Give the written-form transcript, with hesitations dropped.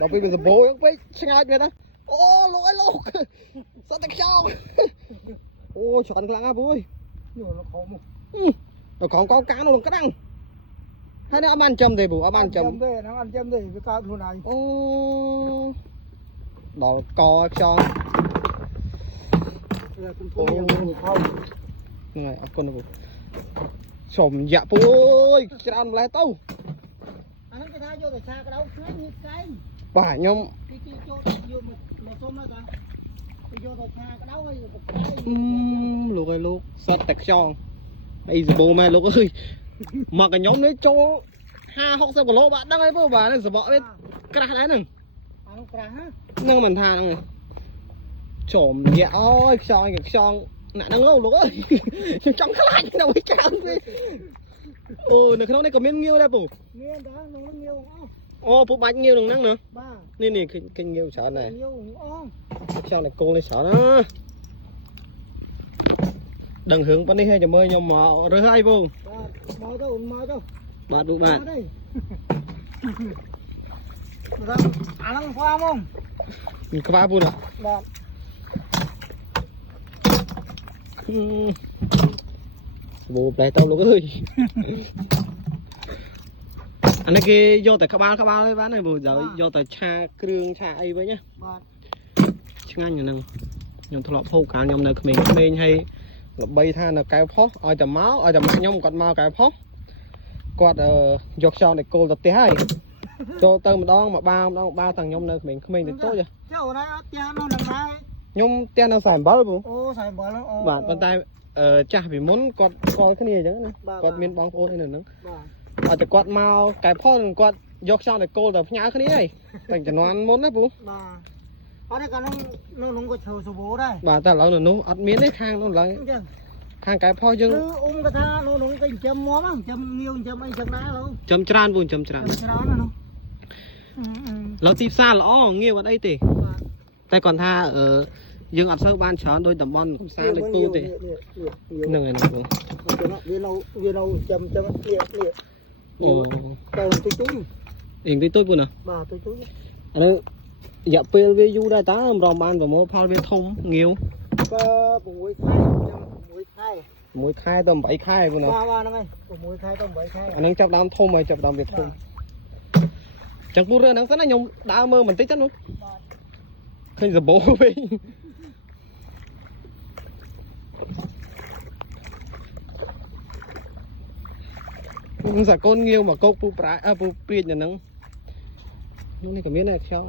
ដល់ពេលវាសបោពេកឆ្ងាយមែនណាអូលោកអើយលោកសត្វតែខ្យងអូច្រើនខ្លាំងណាស់ពូអើយយកនៅខំមកនៅខំកោកាងនោះក្តាំងហើយនេះអត់បានចំទេពូអត់បានចំទេហ្នឹងអត់ចំទេវាកើតខ្លួនឯងអូដល់កខ្យងអូហ្នឹងហើយអរគុណពូសុំយ៉ាក់ពូអើយច្រើនម្លេះទៅអាហ្នឹងគេថាយកទៅឆាក្តៅឆ្ងាញ់នេះកែងបាទខ្ញុំគេចូលយកមកសុំណាតាគេយកទៅឆាក្តៅហើយទៅកែងលោកអើយលោកសត្វតែខ្យងអីសបោម៉ែលោកអើយមកកខ្ញុំនេះចូល50-60 គីឡូបាទដឹងហើយពូបាទនេះសបកវាក្រាស់ដែរហ្នឹងអានោះក្រាស់ហ្នឹងមិនថាហ្នឹងចំយ៉ាក់អើយខ្យងអ្នកហ្នឹងលោកអើយខ្ញុំចង់ខ្លាចនៅវិញច្រើនពេកអូនៅក្នុងនេះក៏មានងាវដែរពូមានតាក្នុងនោះងាវអូពូបាច់ងាវក្នុងហ្នឹងណាបាទនេះឃើញងាវច្រើនដែរងាវអូខ្យងតែគោលនេះច្រើនណាដឹងរឿងប៉ុណ្នេះហើយចាំមើលខ្ញុំមករើសហើយពូបាទមកទៅបាទពូបាទអាហ្នឹងខ្វះហ្មងខ្វះពូណាបាទបូផ្លែទៅលោកអើយអានេះគេយកតែក្បាលទេបានទេបូយកតែឆាគ្រឿងឆាអីវិញណាបាទឆ្ងាញ់អាហ្នឹងខ្ញុំធ្លាប់ហូបកាលខ្ញុំនៅក្មេងៗហើយល្បីថានៅកែវផុសឲ្យតែម៉ាក់ខ្ញុំគាត់មកកែវផុសគាត់យកខ្យងតែគោលទៅផ្ទះហើយចូលទៅម្ដងមកបាទាំងខ្ញុំនៅក្មេងៗទៅតូចចុះណាអត់ផ្ទះនោះនឹងដែរខ្ញុំផ្ទះនៅ47ពូអូ47អូបាទប៉ុន្តែចាស់ពីមុនគាត់ស្គាល់គ្នាអញ្ចឹងណាគាត់មានបងប្អូនអីនៅហ្នឹងបាទអត់តែគាត់មកកែផុសគាត់យកខ្យងតែគោលទៅផ្ញើគ្នាហើយតែជំនាន់មុនណាពូបាទអត់ទេកាលនោះក៏ឈើសបោដែរបាទតែឥឡូវនៅនោះអត់មានទេខាងនោះឡើយខាងកែផុសយើងគឺគេថានោះគេចិញ្ចឹមមកចិញ្ចឹមងាវចិញ្ចឹមអីចឹងដែរឡូវចិញ្ចឹមច្រើនពូចិញ្ចឹមច្រើនណានោះឡូវទីផ្សារល្អងាវអត់អីទេតែគាត់ថាយើងអត់សូវបានច្រើនដោយតំបន់ផ្សារលេខគូទេហ្នឹងហើយពូវានៅចាំនេះអូទៅទុយអីទុយពូណាបាទទុយអានេះរយៈពេលវាយូរដែរតាមិនរំបានប្រមូលផលវាធំងាវក៏6 ខែទៅ8 ខែពូណាបាទហ្នឹងហើយ6 ខែទៅ8 ខែអាហ្នឹងចាប់ដើមធំហើយចាប់ដើមវាធំចឹងពូរឿងហ្នឹងសិនណាខ្ញុំដើរមើលបន្តិចទៅនោះឃើញសបោវិញសាកូនងាវមកកោកពូប្រាពូព្រាចនៅហ្នឹងនេះក៏មានដែរខ្យង